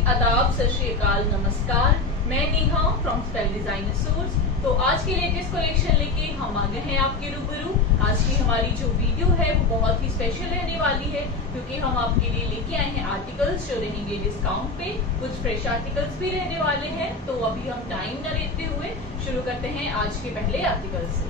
आदाब, सत श्री अकाल, नमस्कार। मैं Neha from style designer suits. तो आज की लेटेस्ट कलेक्शन लेके हम आ गए हैं आपके रूबरू। आज की हमारी जो वीडियो है वो बहुत ही स्पेशल रहने वाली है, क्योंकि हम आपके लिए लेके आए हैं आर्टिकल्स जो रहेंगे डिस्काउंट पे। कुछ फ्रेश आर्टिकल्स भी रहने वाले हैं। तो अभी हम टाइम न लेते हुए शुरू करते हैं आज के पहले आर्टिकल से।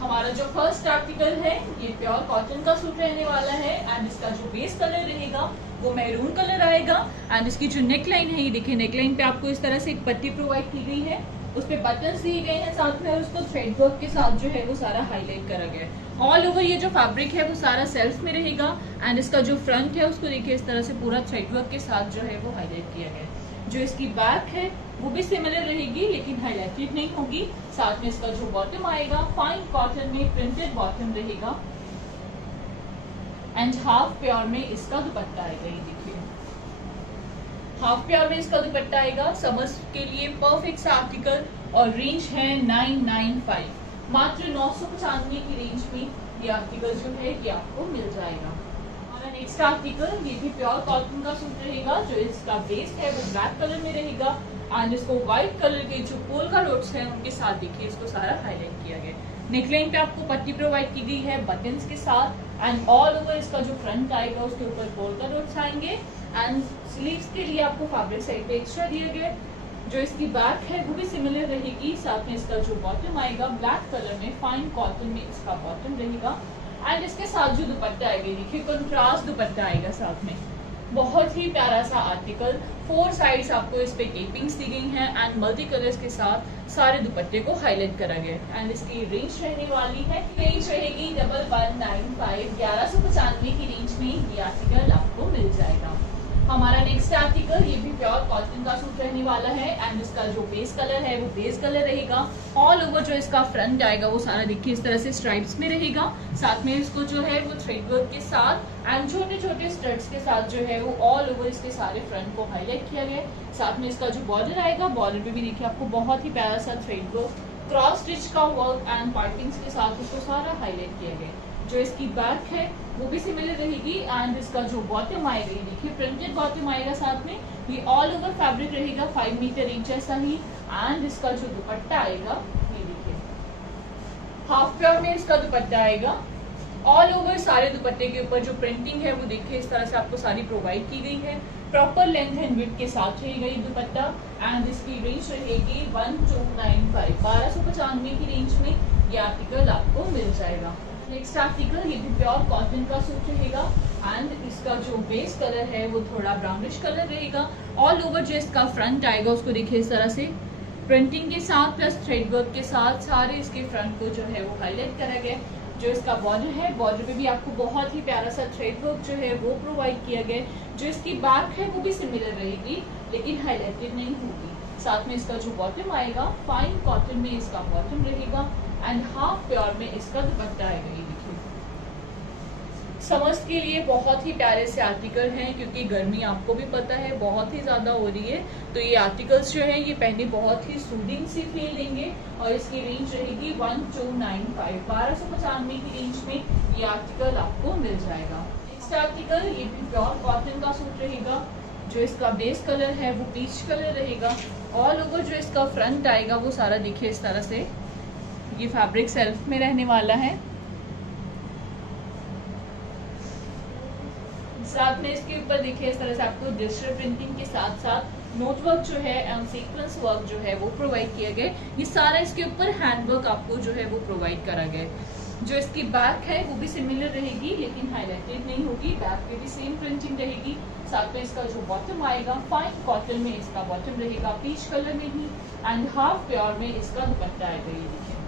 हमारा जो फर्स्ट आर्टिकल है ये प्योर कॉटन का सूट रहने वाला है एंड इसका जो बेस कलर रहेगा वो मैरून कलर आएगा। एंड इसकी जो नेक लाइन है, ये देखिए नेक लाइन पे आपको इस तरह से एक पट्टी प्रोवाइड की गई है, उस पे बटन्स दिए गए हैं साथ में, और उसको थ्रेड वर्क के साथ जो है वो सारा हाईलाइट करा गया है। ऑल ओवर ये जो फैब्रिक है वो सारा सेल्फ में रहेगा एंड इसका जो फ्रंट है उसको देखिए इस तरह से पूरा थ्रेड वर्क के साथ जो है वो हाईलाइट किया गया है। जो इसकी बैक है वो भी सिमिलर रहेगी लेकिन हाईलाइटेड नहीं होगी। साथ में इसका जो बॉटम आएगा फाइन कॉटन में प्रिंटेड बॉटम रहेगा एंड हाफ प्योर में इसका दुपट्टा आएगा। ये देखिए हाफ प्योर में इसका दुपट्टा आएगा। समर्स के लिए परफेक्ट सा आर्टिकल और रेंज है 995, मात्र 995 की रेंज में ये आर्टिकल जो है ये आपको मिल जाएगा। हमारा नेक्स्ट आर्टिकल ये भी प्योर कॉटन का सूट रहेगा। जो इसका बेस है वो ब्लैक कलर में रहेगा एंड इसको व्हाइट कलर के जो पोलका डॉट्स हैं उनके साथ देखिए इसको सारा हाईलाइट किया गया। नेकलाइन पे आपको पट्टी प्रोवाइड की गई है बटन्स के साथ एंड ऑल ओवर इसका जो फ्रंट आएगा उसके ऊपर पोलका डॉट्स आएंगे एंड स्लीव्स के लिए आपको फैब्रिक साइड पे एक्स्ट्रा दिया गया। जो इसकी बैक है वो भी सिमिलर रहेगी। साथ में इसका जो बॉटम आएगा ब्लैक कलर में फाइन कॉटन में इसका बॉटम रहेगा एंड इसके साथ जो दुपट्टा आएगा देखिए कंट्रास्ट दुपट्टा आएगा साथ में। बहुत ही प्यारा सा आर्टिकल। 4 साइड्स आपको इस पे टेपिंग्स दी गई हैं एंड मल्टी कलर्स के साथ सारे दुपट्टे को हाईलाइट करा गया एंड इसकी रेंज रहने वाली है, रेंज रहेगी 1195, 1195 की रेंज में ये आर्टिकल आपको मिल जाएगा। हमारा नेक्स्ट आर्टिकल ये भी प्योर कॉटन का सूट रहने वाला है एंड इसका जो बेस कलर है वो बेस कलर रहेगा। ऑल ओवर जो इसका फ्रंट आएगा वो सारा देखिए इस तरह से स्ट्राइप्स में रहेगा। साथ में इसको जो है वो थ्रेड वर्क के साथ एंड छोटे छोटे स्टड्स के साथ जो है वो ऑल ओवर इसके सारे फ्रंट को हाईलाइट किया गया। साथ में इसका जो बॉर्डर आएगा, बॉर्डर पे भी देखिए आपको बहुत ही प्यारा सा थ्रेड वर्क, क्रॉस स्टिच का वर्क एंड पार्टिंग्स के साथ इसको सारा हाईलाइट किया गया। जो इसकी बैक है वो भी सिमिलर रहेगी एंड इसका जो बॉटम आएगा ये देखिए प्रिंटेड बॉटम आएगा साथ में। ये ऑल ओवर फैब्रिक रहेगा 5 मीटर इंच जैसा ही एंड इसका जो दुपट्टा आएगा ये देखिए हाफ प्योर में इसका दुपट्टा आएगा। ऑल ओवर सारे दुपट्टे के ऊपर जो प्रिंटिंग है वो देखिए इस तरह से आपको सारी प्रोवाइड की गई है। प्रॉपर लेंथ एंड विड्थ के साथ रहेगा ये दुपट्टा एंड इसकी रेंज रहेगी 1295, 1295 की रेंज में ये आर्टिकल आपको मिल जाएगा। नेक्स्ट आर्टिकल ये भी प्योर कॉटन का सूट रहेगा एंड इसका जो बेस कलर है वो थोड़ा ब्राउनिश कलर रहेगा। ऑल ओवर जो इसका फ्रंट आएगा उसको देखिए इस तरह से प्रिंटिंग के साथ प्लस थ्रेड वर्क के साथ सारे इसके फ्रंट को जो है वो हाईलाइट करा गया। जो इसका बॉर्डर है, बॉर्डर पे भी आपको बहुत ही प्यारा सा थ्रेड वर्क जो है वो प्रोवाइड किया गया। जो इसकी बैक है वो भी सिमिलर रहेगी लेकिन हाईलाइटेड नहीं होगी। साथ में इसका जो बॉटम आएगा फाइन कॉटन में इसका बॉटम रहेगा एंड हाफ प्योर में इसका दुपट्टा आएगा। ये देखिए समर्स के लिए बहुत ही प्यारे से आर्टिकल हैं, क्योंकि गर्मी आपको भी पता है बहुत ही ज्यादा हो रही है। तो ये आर्टिकल्स जो है ये पहने बहुत ही सूदिंग सी फील देंगे और इसकी रेंज रहेगी 1295, 1295 की रेंज में ये आर्टिकल आपको मिल जाएगा। नेक्स्ट आर्टिकल ये भी प्योर कॉटन का सूट रहेगा। जो इसका बेस कलर है वो पीच कलर रहेगा। ऑल ओवर जो इसका फ्रंट आएगा वो सारा देखिए इस तरह से ये फैब्रिक सेल्फ में रहने वाला है। साथ में इसके ऊपर देखिए इस तरह से आपको डिजिटल प्रिंटिंग के साथ साथ नोट वर्क जो है एंड सीक्वेंस वर्क जो है वो प्रोवाइड किया गया। ये सारा इसके ऊपर हैंड वर्क आपको जो है वो प्रोवाइड करा गया। जो इसकी बैक है वो भी सिमिलर रहेगी लेकिन हाईलाइटेड नहीं होगी। बैक पे भी सेम प्रिंटिंग रहेगी। साथ में इसका जो बॉटम आएगा फाइन कॉटन में इसका बॉटम रहेगा पीच कलर में ही एंड हाफ प्योर में इसका दुपट्टा आएगा। ये देखिए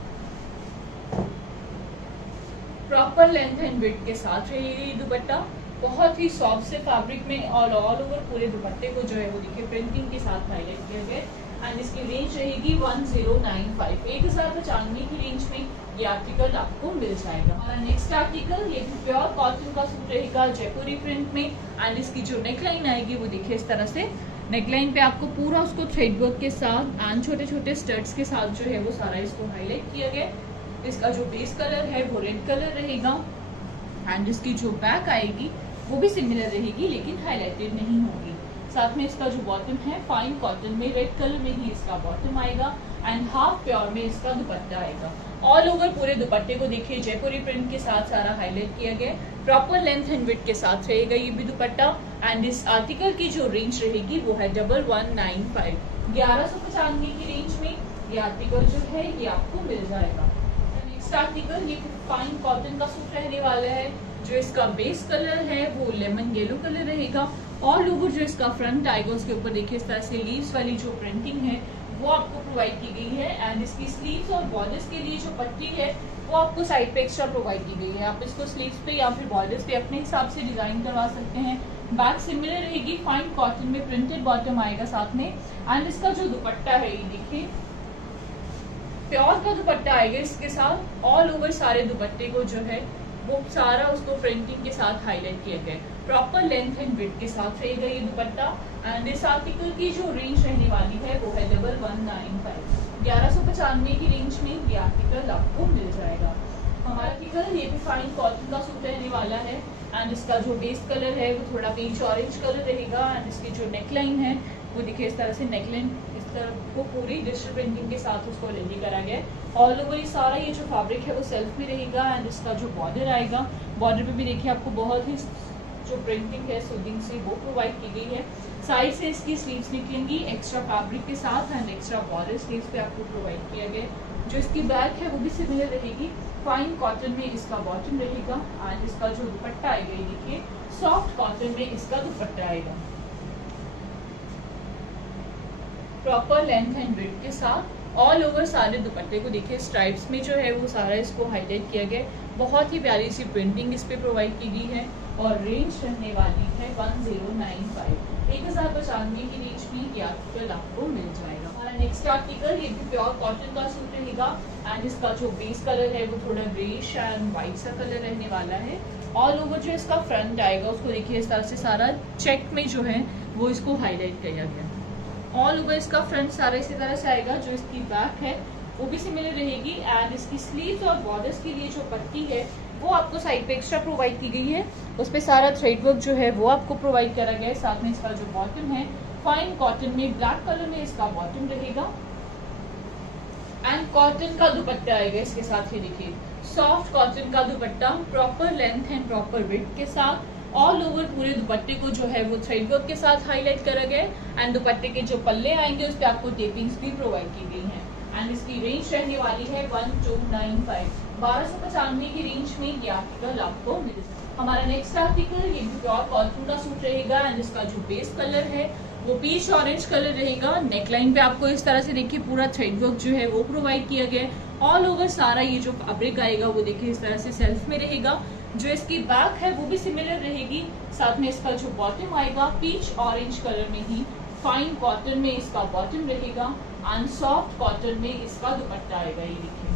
प्रॉपर लेंथ एंड विड्थ के साथ रहेगा ये दुपट्टा। बहुत ही सॉफ्ट से फैब्रिक में और ऑल ओवर पूरे दुपट्टे को जो है वो देखिए प्रिंटिंग के साथ हाईलाइट किया गया एंड इसकी रेंज रहेगी 1095, 1095 की रेंज में ये आर्टिकल आपको मिल जाएगा। हमारा नेक्स्ट आर्टिकल ये भी प्योर कॉटन का सूट रहेगा जयपुरी प्रिंट में एंड इसकी जो नेकलाइन आएगी वो देखिए इस तरह से। नेकलाइन पे आपको पूरा उसको थ्रेड वर्क के साथ एंड छोटे छोटे स्टड्स के साथ जो है वो सारा इसको हाईलाइट किया गया। इसका जो बेस कलर है वो रेड कलर रहेगा एंड इसकी जो बैक आएगी वो भी सिमिलर रहेगी लेकिन हाईलाइटेड नहीं होगी। साथ में इसका जो बॉटम है फाइन कॉटन में रेड कलर में ही इसका बॉटम आएगा एंड हाफ प्योर में इसका दुपट्टा आएगा। ऑल ओवर पूरे दुपट्टे को देखिए जयपुरी प्रिंट के साथ सारा हाईलाइट किया गया, प्रॉपर लेंथ एंड विड्थ के साथ रहेगा ये भी दुपट्टा। एंड इस आर्टिकल की जो रेंज रहेगी वो है 1195, 1195 की रेंज में ये आर्टिकल जो है ये आपको मिल जाएगा। नेक्स्ट आर्टिकल ये फाइन कॉटन का सूट रहने वाला है। जो इसका बेस कलर है वो लेमन येलो कलर रहेगा। ऑल ओवर जो इसका फ्रंट आएगा उसके ऊपर देखिए इस तरह से लीव्स वाली जो प्रिंटिंग है वो आपको प्रोवाइड की गई है। एंड इसकी स्लीव्स और बॉर्डर्स के लिए जो पट्टी है वो आपको साइड पे एक्स्ट्रा प्रोवाइड की गई है। आप इसको स्लीव्स पे या फिर बॉर्डर्स पे अपने हिसाब से डिजाइन करवा सकते हैं। बैक सिमिलर रहेगी, फाइन कॉटन में प्रिंटेड बॉटम आएगा साथ में। एंड इसका जो दुपट्टा है ये देखिए प्योर का दुपट्टा आएगा इसके साथ। ऑल ओवर सारे दुपट्टे को जो है वो सारा उसको प्रिंटिंग के साथ हाईलाइट किया गया है, प्रॉपर लेंथ एंड विड्थ के साथ रहेगा ये दुपट्टा। एंड इस आर्टिकल की जो रेंज रहने वाली है वो है 1195, 1195 की रेंज में ये आर्टिकल आपको मिल जाएगा। हमारा आर्टिकल ये भी फाइन कॉटन का सूट रहने वाला है। एंड इसका जो बेस कलर है वो थोड़ा पीच ऑरेंज कलर रहेगा। एंड इसकी जो नेकलाइन है वो देखिए इस तरह से नेकलाइन इस तरह को पूरी डिजिटल प्रिंटिंग के साथ उसको लेडी करा गया है। ऑल ओवर ये सारा ये जो फैब्रिक है वो सेल्फ में रहेगा। एंड इसका जो बॉर्डर आएगा, बॉर्डर पे भी देखिए आपको बहुत ही जो प्रिंटिंग है सूदिंग से वो प्रोवाइड की गई है। साइड से इसकी स्लीव्स निकलेंगी एक्स्ट्रा फैब्रिक के साथ एंड एक्स्ट्रा बॉर्डर स्लीव्स पे आपको प्रोवाइड किया गया। जो इसकी बैक है वो भी सिमिलर रहेगी, फाइन कॉटन में इसका बॉटम रहेगा। एंड इसका जो दुपट्टा आएगा ये देखिए सॉफ्ट कॉटन में इसका दुपट्टा आएगा, प्रॉपर लेंथ एंड विड्थ के साथ। ऑल ओवर सारे दुपट्टे को देखिए स्ट्राइप्स में जो है वो सारा इसको हाईलाइट किया गया। बहुत ही प्यारी सी प्रिंटिंग इस पे प्रोवाइड की गई है और रेंज रहने वाली है 1095, 1095 की रेंज में ये आर्टिकल आपको मिल जाएगा। हमारा नेक्स्ट आर्टिकल ये भी प्योर कॉटन का सूट रहेगा। एंड इसका जो बेस कलर है वो थोड़ा ग्रेश एंड व्हाइट सा कलर रहने वाला है। ऑल ओवर जो इसका फ्रंट आएगा उसको देखिए इस तरह से सारा चेक में जो है वो इसको हाईलाइट किया गया। ऑल ओवर इसका फ्रंट सारा इसी तरह से आएगा। जो इसकी बैक है वो भी सिमिलर रहेगी। एंड इसकी स्लीव्स और बॉर्डर्स के लिए जो पट्टी है वो आपको साइड पे एक्स्ट्रा प्रोवाइड की गई है। उस पर सारा थ्रेड वर्क जो है वो आपको प्रोवाइड करा गया है। साथ में इसका जो बॉटम है फाइन कॉटन में ब्लैक कलर में इसका बॉटम रहेगा। एंड कॉटन का दुपट्टा आएगा इसके साथ, ये देखिए सॉफ्ट कॉटन का दुपट्टा, proper length and proper width के साथ। ऑल ओवर पूरे दुपट्टे को जो है वो थ्रेड वर्क के साथ हाईलाइट करा गया है। एंड दुपट्टे के जो पल्ले आएंगे उस पर आपको टेपिंग्स भी प्रोवाइड की गई हैं। एंड इसकी रेंज रहने वाली है 1295, 1295 की रेंज में ये आर्टिकल आपको मिल जाएगा। हमारा नेक्स्ट आर्टिकल ये भी प्योर कॉटन का सूट रहेगा। एंड इसका जो बेस कलर है वो पीच ऑरेंज कलर रहेगा। नेकलाइन पे आपको इस तरह से देखिए पूरा थ्रेड वर्क जो है वो प्रोवाइड किया गया है। ऑल ओवर सारा ये जो फैब्रिक आएगा वो देखिए इस तरह से सेल्फ में रहेगा। जो इसकी बैक है वो भी सिमिलर रहेगी। साथ में इसका जो बॉटम आएगा पीच ऑरेंज कलर में ही फाइन कॉटन में इसका बॉटम रहेगा। एंड सॉफ्ट कॉटन में इसका दुपट्टा आएगा, ये देखिए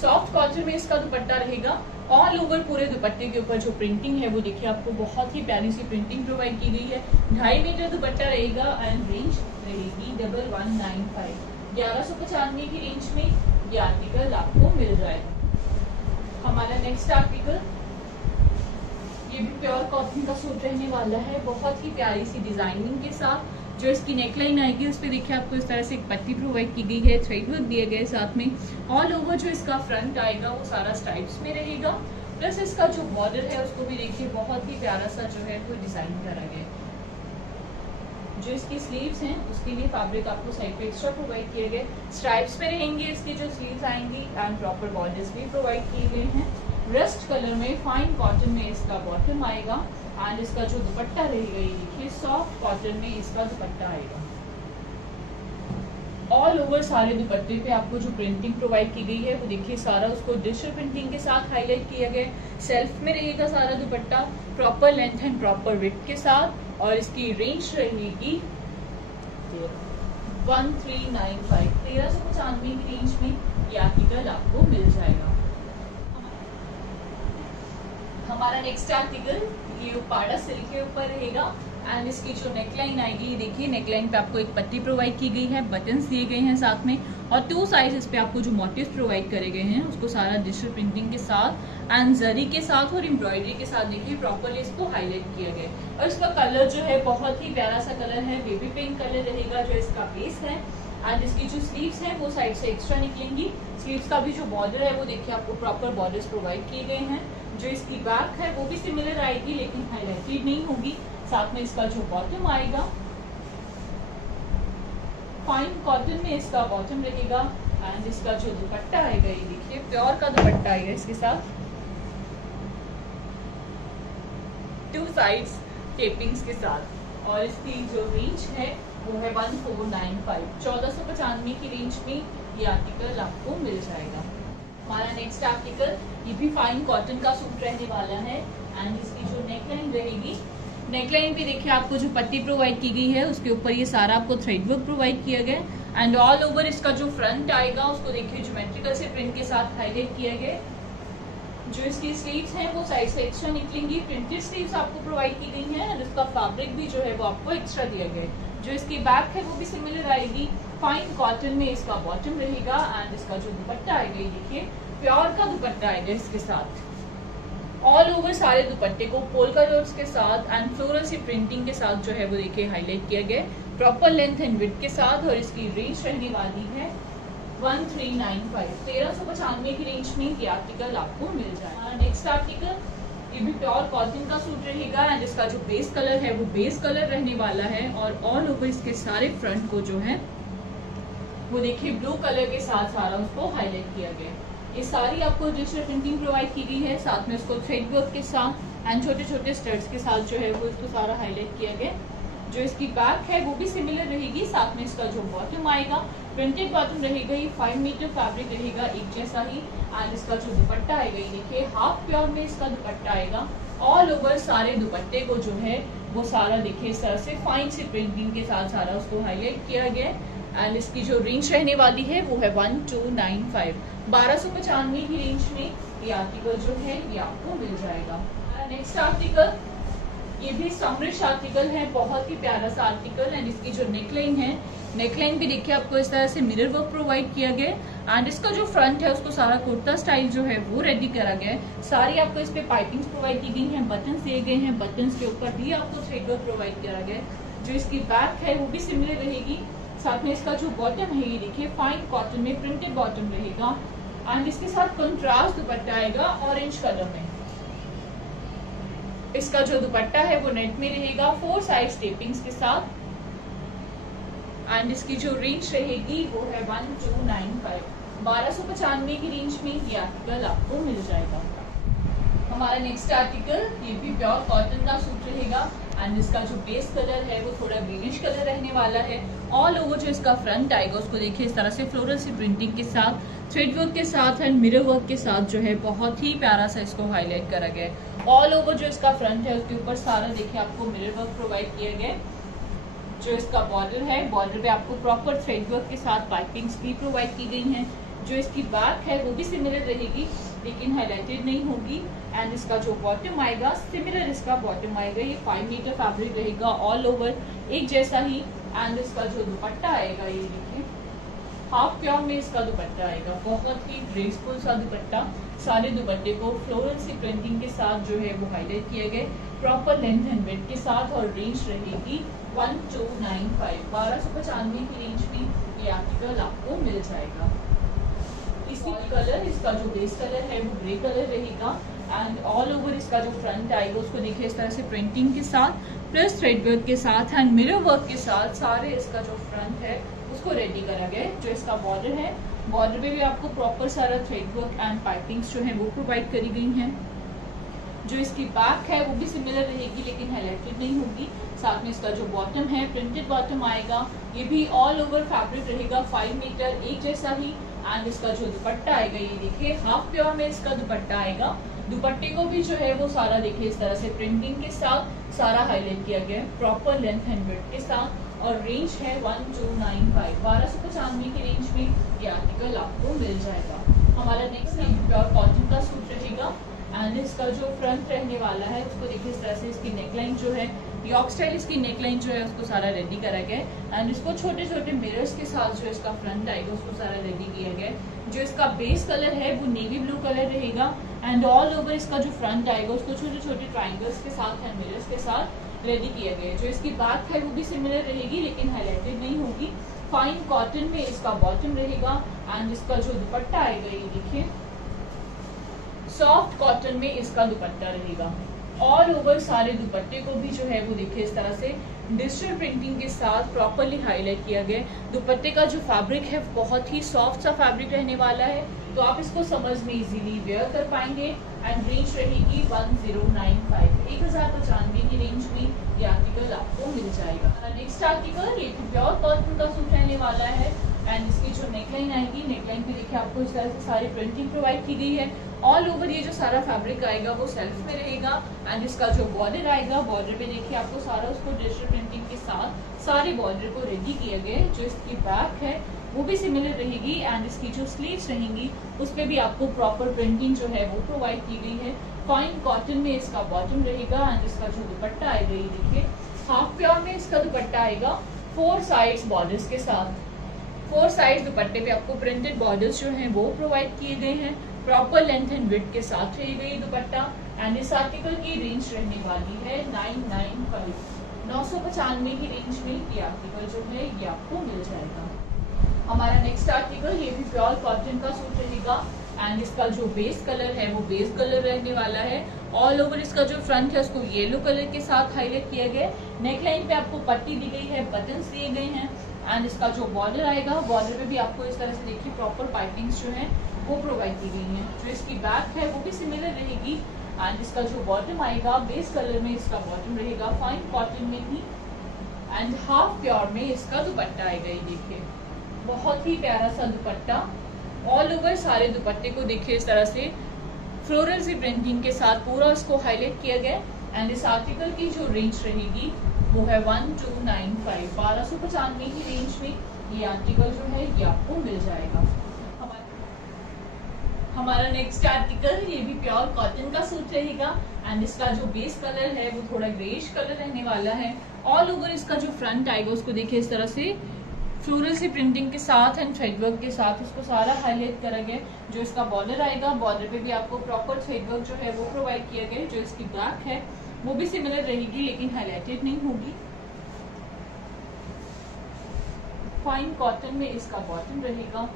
सॉफ्ट कॉटन में इसका दुपट्टा रहेगा। ऑल ओवर पूरे दुपट्टे के ऊपर जो प्रिंटिंग है वो देखिए आपको बहुत ही प्यारी सी प्रिंटिंग प्रोवाइड की गई है। 2.5 मीटर दुपट्टा रहेगा। एंड रेंज रहेगी 1195, 1195 की रेंज में ये आर्टिकल आपको मिल जाएगा। हमारा नेक्स्ट आर्टिकल ये भी प्योर कॉटन का सूट रहने वाला है, बहुत ही प्यारी सी डिजाइनिंग के साथ। जो इसकी नेकलाइन आएगी उस पर देखिए आपको इस तरह से एक पट्टी प्रोवाइड की गई है, थ्रेड वर्क दिया गया है साथ में। ऑल ओवर जो इसका फ्रंट आएगा वो सारा स्ट्राइप्स में रहेगा। प्लस इसका जो बॉर्डर है उसको भी देखिए बहुत ही प्यारा सा जो है कोई डिजाइन करा गया है। जो इसकी स्लीव्स हैं उसके लिए फैब्रिक आपको साइड पे एक्स्ट्रा प्रोवाइड किए गए, स्ट्राइप्स में रहेंगे इसकी जो स्लीव्स आएंगी। एंड प्रॉपर बॉर्डर्स भी प्रोवाइड किए गए हैं। रस्ट कलर में फाइन कॉटन में इसका बॉटम आएगा। एंड इसका जो दुपट्टा रहेगा ये देखिए सॉफ्ट कॉटन में इसका दुपट्टा आएगा। ऑल ओवर सारे दुपट्टे पे आपको जो प्रिंटिंग प्रोवाइड की गई है वो देखिए सारा उसको डिजिटल प्रिंटिंग के साथ हाईलाइट किया गया। सेल्फ में रहेगा सारा दुपट्टा, proper length and proper width के साथ। और इसकी रेंज रहेगी 1395, 1395 की रेंज में ये आर्टिकल आपको मिल जाएगा। हमारा नेक्स्ट आर्टिकल ये उपाड़ा सिल्क के ऊपर रहेगा। एंड इसकी जो नेकलाइन आएगी, देखिए नेकलाइन पे आपको एक पट्टी प्रोवाइड की गई है, बटन्स दिए गए हैं साथ में, और 2 साइड इस पे आपको जो मोटिव प्रोवाइड करे गए हैं उसको सारा डिजिटल प्रिंटिंग के साथ एंड जरी के साथ और एम्ब्रॉयडरी के साथ देखिए प्रॉपरली इसको हाईलाइट किया गया है। और इसका कलर जो है बहुत ही प्यारा सा कलर है, बेबी पिंक कलर रहेगा जो इसका बेस है। एंड इसकी जो स्लीव्स हैं वो साइड से एक्स्ट्रा निकलेंगी। स्लीव्स का भी जो बॉर्डर है वो देखिए आपको प्रॉपर बॉर्डर्स प्रोवाइड किए गए हैं। जो इसकी बैक है वो भी सिमिलर आएगी लेकिन हाईलाइटेड नहीं होगी। साथ में इसका जो बॉटम आएगा फाइन कॉटन में इसका बॉटम रहेगा। एंड इसका जो दुपट्टा आएगा ये देखिए प्योर का दुपट्टा आएगा इसके साथ, 2 साइड्स टेपिंग्स के साथ। और इसकी जो रेंज है वो है 1495, 1495 की रेंज में ये आर्टिकल आपको मिल जाएगा। हमारा नेक्स्ट आर्टिकल ये भी फाइन कॉटन का सूट रहने वाला है। एंड इसकी जो नेकलाइन रहेगी, नेकलाइन पे देखिए आपको जो पट्टी प्रोवाइड की गई है उसके ऊपर ये सारा आपको थ्रेड वर्क प्रोवाइड किया गया। एंड ऑल ओवर इसका जो फ्रंट आएगा उसको देखिए ज्योमेट्रिकल से प्रिंट के साथ हाईलाइट किया गया। जो इसकी स्लीव्स हैं वो साइड से एक्स्ट्रा निकलेंगी, प्रिंटेड स्लीव्स आपको प्रोवाइड की गई हैं। और इसका फैब्रिक भी जो है वो आपको एक्स्ट्रा दिया गया है। जो इसकी बैक है वो भी सिमिलर आएगी, फाइन कॉटन में इसका बॉटम रहेगा। एंड इसका जो दुपट्टा आएगा ये देखिए प्योर का दुपट्टा आएगा इसके साथ। ऑल ओवर सारे दुपट्टे को पोल्का डॉट्स के साथ एंड फ्लोरल सी प्रिंटिंग के साथ जो है वो देखिए हाईलाइट किया गया प्रॉपर लेंथ एंड विड्थ के साथ। और इसकी रेंज रहने वाली है 1395, 1395 की रेंज में ये आर्टिकल आपको मिल जाएगा। नेक्स्ट आर्टिकल ये भी प्योर कॉटन का सूट रहेगा एंड इसका जो बेस कलर है वो बेस कलर रहने वाला है। और ऑल ओवर इसके सारे फ्रंट को जो है वो देखिए ब्लू कलर के साथ सारा उसको हाईलाइट किया गया। ये सारी आपको डिजिटल प्रिंटिंग प्रोवाइड की गई है, साथ में इसको थ्रेड वर्क के साथ एंड छोटे छोटे स्टड्स के साथ जो है वो इसको सारा हाईलाइट किया गया। जो इसकी बैक है वो भी सिमिलर रहेगी, साथ में इसका जो बॉटम आएगा प्रिंटेड बॉटम रहेगा, ये 5 मीटर फैब्रिक रहेगा एक जैसा ही। एंड इसका जो दुपट्टा आएगा ये देखिए हाफ प्योर में इसका दुपट्टा आएगा। ऑल ओवर सारे दुपट्टे को जो है वो सारा देखिए इस तरह से फाइन से प्रिंटिंग के साथ सारा उसको हाईलाइट किया गया। एंड इसकी जो रेंज रहने वाली है वो है 1295, 1295 की रेंज में ये आर्टिकल जो है ये आपको मिल जाएगा। नेक्स्ट आर्टिकल ये भी समरिश आर्टिकल है, बहुत ही प्यारा सा आर्टिकल। एंड इसकी जो नेकलाइन है, नेकलाइन भी देखिए आपको इस तरह से मिरर वर्क प्रोवाइड किया गया। एंड इसका जो फ्रंट है उसको सारा कुर्ता स्टाइल जो है वो रेडी करा गया है। सारी आपको इस पे पाइपिंग्स प्रोवाइड की गई हैं, बटन्स दिए गए हैं, बटन्स के ऊपर भी आपको थ्रेड वर्क प्रोवाइड करा गया है। जो इसकी बैक है वो भी सिमिलर रहेगी, साथ में इसका जो बॉटम है ये देखिए फाइन कॉटन में प्रिंटेड बॉटम रहेगा। एंड इसके साथ कंट्रास्ट दुपट्टा आएगा ऑरेंज कलर में। इसका जो दुपट्टा है वो नेट में रहेगा 4 साइड टेपिंग्स के साथ। एंड इसकी जो रेंज रहेगी वो है 1295, 1295 की रेंज में ये आर्टिकल आपको मिल जाएगा। हमारा नेक्स्ट आर्टिकल ये भी प्योर कॉटन का सूट रहेगा। एंड इसका जो बेस कलर है वो थोड़ा ग्रीनिश कलर रहने वाला है। ऑल ओवर जो इसका फ्रंट आएगा उसको देखिए इस तरह से फ्लोरल सी प्रिंटिंग के साथ, थ्रेड वर्क के साथ एंड मिरर वर्क के साथ जो है बहुत ही प्यारा सा इसको हाईलाइट करा गया है। ऑल ओवर जो इसका फ्रंट है उसके ऊपर सारा देखिए आपको मिरर वर्क प्रोवाइड किया गया है। जो इसका बॉर्डर है, बॉर्डर पे आपको प्रॉपर थ्रेड वर्क के साथ पाइपिंग्स भी प्रोवाइड की गई हैं। जो इसकी बैक है वो भी सिमिलर रहेगी लेकिन हाईलाइटेड नहीं होगी। एंड इसका जो बॉटम आएगा सिमिलर इसका बॉटम आएगा, ये 5 मीटर फैब्रिक रहेगा ऑल ओवर एक जैसा ही। एंड इसका जो दुपट्टा आएगा ये देखिए हाफ प्योर में इसका दुपट्टा आएगा, बहुत ही ग्रेसफुल सा दुपट्टा। सारे दुपट्टे को फ्लोरल सी प्रिंटिंग के साथ जो है वो हाईलाइट किया गया प्रॉपर लेंथ एंड विड्थ के साथ। और रेंज रहेगी 1295, 1295 की रेंज में ये आर्टिकल आपको मिल जाएगा। इसी कलर, इसका जो बेस कलर है वो ग्रे कलर रहेगा। एंड ऑल ओवर इसका जो फ्रंट आएगा उसको देखिए इस तरह से प्रिंटिंग के साथ प्लस थ्रेड वर्क के साथ एंड मिरर वर्क के साथ सारे इसका जो फ्रंट है उसको रेडी करा गया है। जो इसका बॉर्डर है, बॉर्डर पे भी आपको प्रॉपर सारा थ्रेड वर्क एंड पाइपिंग्स जो है वो प्रोवाइड करी गई हैं। जो इसकी बैक है वो भी सिमिलर रहेगी लेकिन हाईलाइटेड नहीं होगी। साथ में इसका जो बॉटम है प्रिंटेड बॉटम आएगा, ये भी ऑल ओवर फैब्रिक रहेगा 5 मीटर एक जैसा ही। एंड इसका जो दुपट्टा आएगा ये देखिए हाफ प्योर में इसका दुपट्टा आएगा। दुपट्टे को भी जो है वो सारा देखिए इस तरह से प्रिंटिंग के साथ सारा हाईलाइट किया गया है प्रॉपर लेंथ एंड विड्थ के साथ। और रेंज है 1295, 1295 की रेंज में ये आर्टिकल आपको मिल जाएगा। हमारा नेक्स्ट प्योर कॉटन का सूट रहेगा। एंड इसका जो फ्रंट रहने वाला है उसको देखिए इस तरह से इसकी नेकलाइन जो है यॉक स्टाइल इसकी नेकलाइन जो है उसको सारा रेडी करा गया एंड इसको छोटे छोटे मिरर्स के साथ जो इसका फ्रंट आएगा उसको सारा रेडी किया गया। जो इसका बेस कलर है वो नेवी ब्लू कलर रहेगा एंड ऑल ओवर इसका जो फ्रंट आएगा उसको छोटे छोटे ट्राइंगल्स के साथ एंड मिरर्स के साथ रेडी किया गया है। जो इसकी बैक है वो भी सिमिलर रहेगी लेकिन हाईलाइटेड नहीं होगी। फाइन कॉटन में इसका बॉटम रहेगा एंड इसका जो दुपट्टा आएगा ये देखिए सॉफ्ट कॉटन में इसका दुपट्टा रहेगा। ऑल ओवर सारे दुपट्टे को भी जो है वो देखिए इस तरह से डिजिटल प्रिंटिंग के साथ प्रॉपरली हाईलाइट किया गया। दुपट्टे का जो फैब्रिक है बहुत ही सॉफ्ट सा फैब्रिक रहने वाला है, तो आप इसको समझ में इजीली वेयर कर पाएंगे एंड रेंज रहेगी 1095, 1095 की रेंज में ये आर्टिकल आपको मिल जाएगा। नेक्स्ट आर्टिकल ये प्योर कॉटन का सूट रहने वाला है एंड इसकी जो नेकलाइन आएगी, नेकलाइन पे देखिए आपको इस तरह से सारी प्रिंटिंग प्रोवाइड की गई है। ऑल ओवर ये जो सारा फैब्रिक आएगा वो सेल्फ में रहेगा एंड इसका जो बॉर्डर आएगा, बॉर्डर पे देखिए आपको सारा उसको डिजिटल प्रिंटिंग के साथ सारे बॉर्डर को रेडी किया गया है। जो इसकी बैक है वो भी सिमिलर रहेगी एंड इसकी जो स्लीव्स रहेंगी उस पर भी आपको प्रॉपर प्रिंटिंग जो है वो प्रोवाइड की गई है। फाइन कॉटन में इसका बॉटम रहेगा एंड इसका जो दुपट्टा आएगा ये देखिए हाफ प्योर में इसका दुपट्टा आएगा 4 साइड्स बॉर्डर्स के साथ। 4 साइड्स दुपट्टे पे आपको प्रिंटेड बॉर्डर्स जो हैं वो प्रोवाइड किए गए हैं। प्रॉपर लेंथ एंड विड्थ के साथ रहेगा ये दुपट्टा एंड इस आर्टिकल की रेंज रहने वाली है 995, 995 की रेंज में ये आर्टिकल जो है ये आपको मिल जाएगा। हमारा नेक्स्ट आर्टिकल ये भी प्योर कॉटन का सूट रहेगा एंड इसका जो बेस कलर है वो बेस कलर रहने वाला है। ऑल ओवर इसका जो फ्रंट है उसको येलो कलर के साथ हाईलाइट किया गया है। नेकलाइन पे आपको पट्टी दी गई है, बटन्स दिए गए हैं एंड इसका जो बॉर्डर आएगा, बॉर्डर पे भी आपको इस तरह से देखिए प्रॉपर पाइपिंग्स जो है वो प्रोवाइड की गई हैं। जो इसकी बैक है वो भी सिमिलर रहेगी एंड इसका जो बॉटम आएगा बेस कलर में इसका बॉटम रहेगा फाइन कॉटन में ही एंड हाफ प्योर में इसका दुपट्टा आएगा। ये देखिए बहुत ही प्यारा सा दुपट्टा। ऑल ओवर सारे दुपट्टे को देखिए इस तरह से फ्लोरल सी प्रिंटिंग के साथ पूरा उसको हाईलाइट किया गया एंड इस आर्टिकल की जो रेंज रहेगी वो है 1295, 1295 की रेंज में ये आर्टिकल जो है ये आपको मिल जाएगा। हमारा नेक्स्ट आर्टिकल ये भी प्योर कॉटन का सूट रहेगा एंड इसका जो बेस कलर है वो थोड़ा ग्रेइश कलर रहने वाला है। ऑल ओवर इसका जो फ्रंट आएगा उसको देखिए इस तरह से फ्लोरल सी प्रिंटिंग के साथ एंड थ्रेडवर्क के साथ उसको सारा हाईलाइट करा गया। जो इसका बॉर्डर आएगा, बॉर्डर पे भी आपको प्रॉपर थ्रेडवर्क जो है वो प्रोवाइड किया गया। जो इसकी बैक है वो भी सिमिलर रहेगी लेकिन हाईलाइटेड नहीं होगी। फाइन कॉटन में इसका बॉटम रहेगा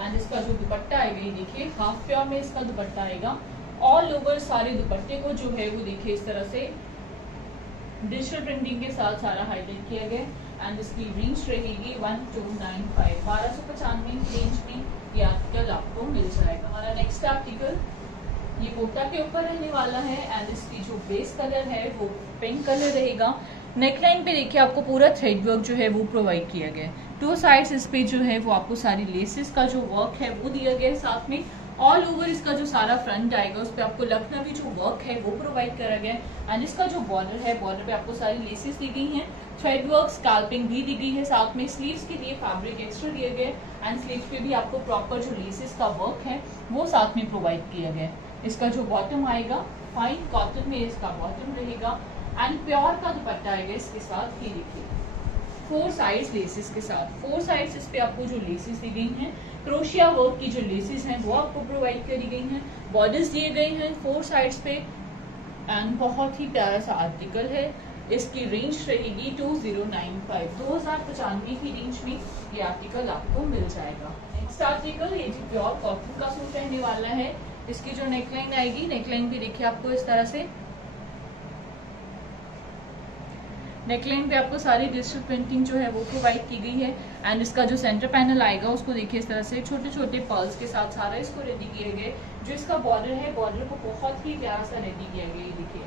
एंड इसका जो दुपट्टा आएगा ये देखिए हाफ प्योर में इसका दुपट्टा आएगा। ऑल ओवर सारे दुपट्टे को जो है वो देखिए इस तरह से डिजिटल प्रिंटिंग के साथ सारा हाईलाइट किया गया एंड इसकी रेंज रहेगी 1295, 1295 रेंज में ये आर्टिकल आपको मिल जाएगा। हमारा नेक्स्ट आर्टिकल ये कोटा के ऊपर रहने वाला है एंड इसकी जो बेस कलर है वो पिंक कलर रहेगा। नेकलाइन पे देखिए आपको पूरा थ्रेड वर्क जो है वो प्रोवाइड किया गया है। 2 साइड्स इस पे जो है वो आपको सारी लेसेस का जो वर्क है वो दिया गया है साथ में। ऑल ओवर इसका जो सारा फ्रंट आएगा उस पर आपको लखनवी जो वर्क है वो प्रोवाइड करा गया है एंड इसका जो बॉर्डर है, बॉर्डर पे आपको सारी लेसेस दी गई हैं, थ्रेड वर्क स्काल्पिंग भी दी गई है साथ में। स्लीव्स के लिए फैब्रिक एक्स्ट्रा दिया गया है एंड स्लीव्स पे भी आपको प्रॉपर जो लेसेस का वर्क है वो साथ में प्रोवाइड किया गया है। इसका जो बॉटम आएगा फाइन कॉटन में इसका बॉटम रहेगा एंड प्योर का दुपट्टा आएगा इसके साथ। ही देखिए 4 साइड्स लेसेस के साथ, 4 साइड्स इस पे आपको जो लेसेस दी गई हैं, क्रोशिया वर्क की जो लेसेस हैं वो आपको प्रोवाइड करी गई हैं। बॉर्डर्स दिए गए हैं 4 साइड्स पे एंड बहुत ही प्यारा सा आर्टिकल है। इसकी रेंज रहेगी 2095, 2095 की रेंज में ये आर्टिकल आपको मिल जाएगा। नेक्स्ट आर्टिकल ये जो प्योर कॉटन का सूट रहने वाला है, इसकी जो नेकलाइन आएगी, नेकलाइन भी देखिए आपको इस तरह से नेकलाइन पे आपको सारी डिजिटल प्रिंटिंग जो है वो प्रोवाइड की गई है एंड इसका जो सेंटर पैनल आएगा उसको देखिए इस तरह से छोटे छोटे पर्ल्स के साथ सारा इसको रेडी किए गए। जो इसका बॉर्डर है, बॉर्डर को बहुत ही प्यारा सा रेडी किया गया। ये देखिए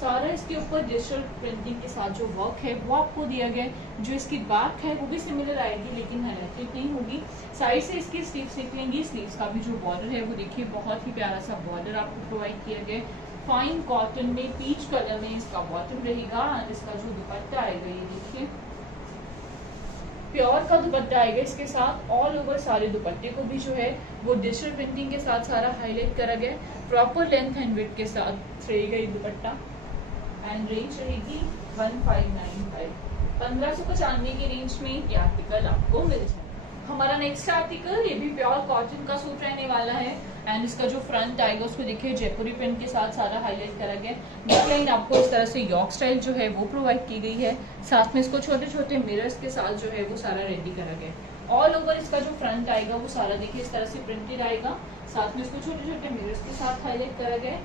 सारा इसके ऊपर डिजिटल प्रिंटिंग के साथ जो वर्क है वो आपको दिया गया है। जो इसकी बैक है वो भी सिमिलर आएगी लेकिन हाईलाइटेड नहीं होगी। साइड से इसकी स्लीव्स निकलेंगी। स्लीव्स का भी जो बॉर्डर है वो देखिए बहुत ही प्यारा सा बॉर्डर आपको प्रोवाइड किया गया। फाइन कॉटन में पीच कलर में इसका बॉटम रहेगा एंड इसका जो दुपट्टा आएगा ये देखिए प्योर का दुपट्टा आएगा इसके साथ। ऑल ओवर सारे दुपट्टे को भी जो है वो डिजिटल प्रिंटिंग के साथ सारा हाईलाइट करा गया। प्रॉपर लेंथ एंड विड्थ के साथ रहेगा ये दुपट्टा एंड रेंज रहेगी 1595। 1595 की रेंज में ये आर्टिकल आपको मिल जाएगा। हमारा नेक्स्ट आर्टिकल ये भी प्योर कॉटन का सूट रहने वाला है एंड इसका जो फ्रंट आएगा उसको देखिए जयपुरी प्रिंट के साथ सारा हाईलाइट करा गया। नेकलाइन आपको इस तरह से यॉक स्टाइल जो है वो प्रोवाइड की गई है, साथ में इसको छोटे छोटे मिरर्स के साथ जो है वो सारा रेडी करा गया। ऑल ओवर इसका जो फ्रंट आएगा वो सारा देखिए इस तरह से प्रिंटेड आएगा, साथ में इसको छोटे छोटे मिरर्स के साथ हाईलाइट करा गया।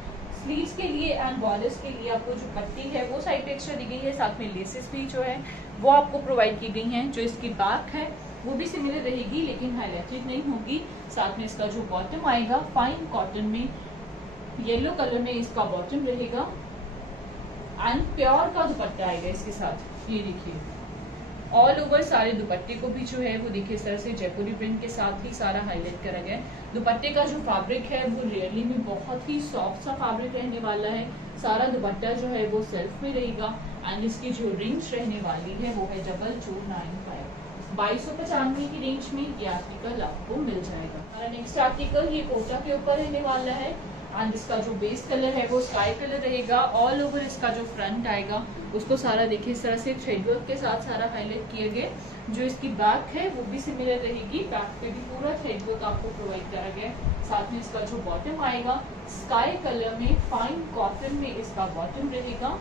स्लीव्स के लिए एंड बॉर्डर्स के लिए आपको जो पट्टी है वो साइड पे एक्स्ट्रा दी गई है, साथ में लेसेस भी जो है वो आपको प्रोवाइड की गई हैं। जो इसकी बैक है वो भी सिमिलर रहेगी लेकिन हाईलाइटेड नहीं होगी। साथ में इसका जो बॉटम आएगा फाइन कॉटन में येलो कलर में इसका बॉटम रहेगा एंड प्योर का दुपट्टा आएगा इसके साथ। ये देखिए ऑल ओवर सारे दुपट्टे को भी जो है वो देखिए इस तरह से जयपुरी प्रिंट के साथ ही सारा हाईलाइट करा गया है। दुपट्टे का जो फैब्रिक है वो रियली में बहुत ही सॉफ्ट सा फैब्रिक रहने वाला है। सारा दुपट्टा जो है वो सेल्फ में रहेगा एंड इसकी जो रेंज रहने वाली है वो है 2295। 2295 की रेंज में ये आर्टिकल आपको मिल जाएगा। हमारा नेक्स्ट आर्टिकल ये कोटा के ऊपर रहने वाला है एंड इसका जो बेस कलर है वो स्काई कलर रहेगा। ऑल ओवर इसका जो फ्रंट आएगा उसको सारा देखिए इस तरह से थ्रेड वर्क के साथ सारा हाईलाइट किया गया। जो इसकी बैक है वो भी सिमिलर रहेगी, बैक पे भी पूरा थ्रेड वर्क आपको प्रोवाइड करा गया। साथ में इसका जो बॉटम आएगा स्काई कलर में फाइन कॉटन में इसका बॉटम रहेगा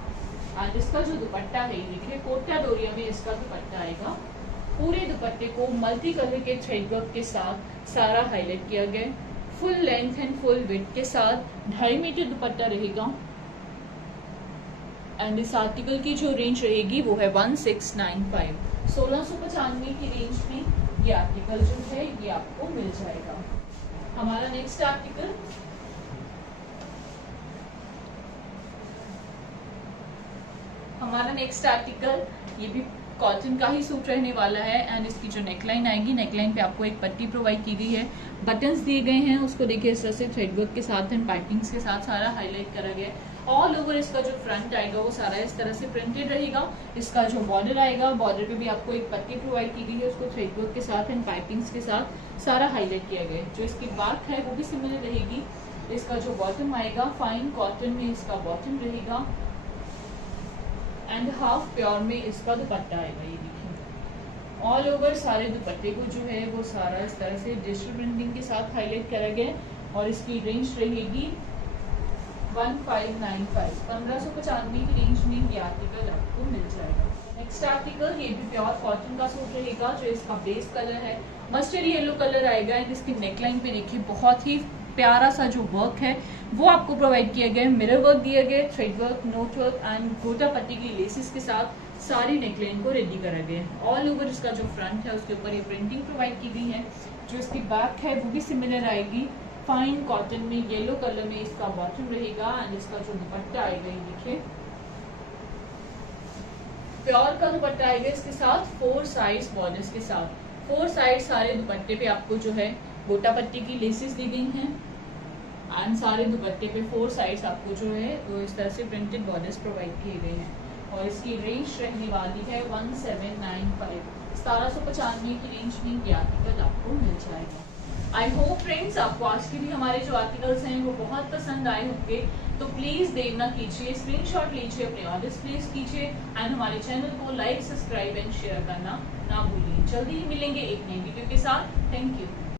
एंड इसका जो दुपट्टा है ये देखिए कोटा डोरिया में इसका दुपट्टा आएगा। पूरे दुपट्टे को मल्टी कलर के थ्रेड वर्क के साथ सारा हाईलाइट किया गया। Full length and full width के साथ 2.5 मीटर दुपट्टा रहेगा एंड इस आर्टिकल की जो रेंज रहेगी वो है 1695। 1695 की रेंज में ये आर्टिकल जो है ये आपको मिल जाएगा। हमारा नेक्स्ट आर्टिकल ये भी कॉटन का ही सूट रहने वाला है एंड इसकी जो नेकलाइन आएगी नेकलाइन पे आपको एक पट्टी प्रोवाइड की गई है, बटन्स दिए गए हैं, उसको देखिए इस तरह से थ्रेड वर्क के साथ एंड पाइपिंग्स के साथ सारा हाईलाइट करा गया है। ऑल ओवर इसका जो फ्रंट आएगा वो सारा इस तरह से प्रिंटेड रहेगा। इसका जो बॉर्डर आएगा बॉर्डर पे भी आपको एक पट्टी प्रोवाइड की गई है, उसको थ्रेड वर्क के साथ एंड पाइपिंग्स के साथ सारा हाईलाइट किया गया है। जो इसकी बैक है वो भी सिमिलर रहेगी। इसका जो बॉटम आएगा फाइन कॉटन में इसका बॉटम रहेगा एंड हाफ प्योर में इसका दुपट्टा आएगा। ये देखिए ऑल ओवर सारे दुपट्टे को जो है वो सारा इस तरह से डिजिटल प्रिंटिंग के साथ हाईलाइट करा गया और इसकी रेंज रहेगी 1595। 1595 की रेंज में ये आर्टिकल आपको मिल जाएगा। नेक्स्ट आर्टिकल ये भी प्योर कॉटन का सूट रहेगा। जो इसका बेस कलर है मस्टर्ड येलो कलर आएगा एंड इसकी नेकलाइन पे देखिए बहुत ही प्यारा सा जो वर्क है वो आपको प्रोवाइड किया गया है। मिरर वर्क दिया गया, thread work, note work and गोटा पट्टी की लेसेस के साथ सारी नेकलाइन को रेडी करा गया है। ऑल ओवर इसका जो फ्रंट है उसके ऊपर ये प्रिंटिंग प्रोवाइड की गई है। जो इसकी बैक है वो भी सिमिलर आएगी, फाइन कॉटन में येलो कलर में इसका बॉटम रहेगा एंड इसका जो दुपट्टा आएगा ये देखिए प्योर का दुपट्टा आएगा। इसके साथ 4 साइड बॉर्डर्स के साथ 4 साइड सारे दुपट्टे पे आपको जो है गोटा पट्टी की लेसेस दी गई हैं एंड सारे दुपट्टे पे 4 साइड्स आपको जो है वो इस तरह से प्रिंटेड बॉर्डर्स प्रोवाइड किए गए हैं और इसकी रेंज रहने वाली है 1795। 1795 की रेंज में ये आर्टिकल आपको मिल जाएगा। आई होप फ्रेंड्स आपको आज के भी हमारे जो आर्टिकल्स हैं वो बहुत पसंद आए होंगे, तो प्लीज देर ना कीजिए, स्क्रीनशॉट लीजिए, अपने ऑर्डर्स प्लेस कीजिए एंड हमारे चैनल को लाइक, सब्सक्राइब एंड शेयर करना ना भूलिए। जल्दी ही मिलेंगे एक नई वीडियो के साथ। Thank you.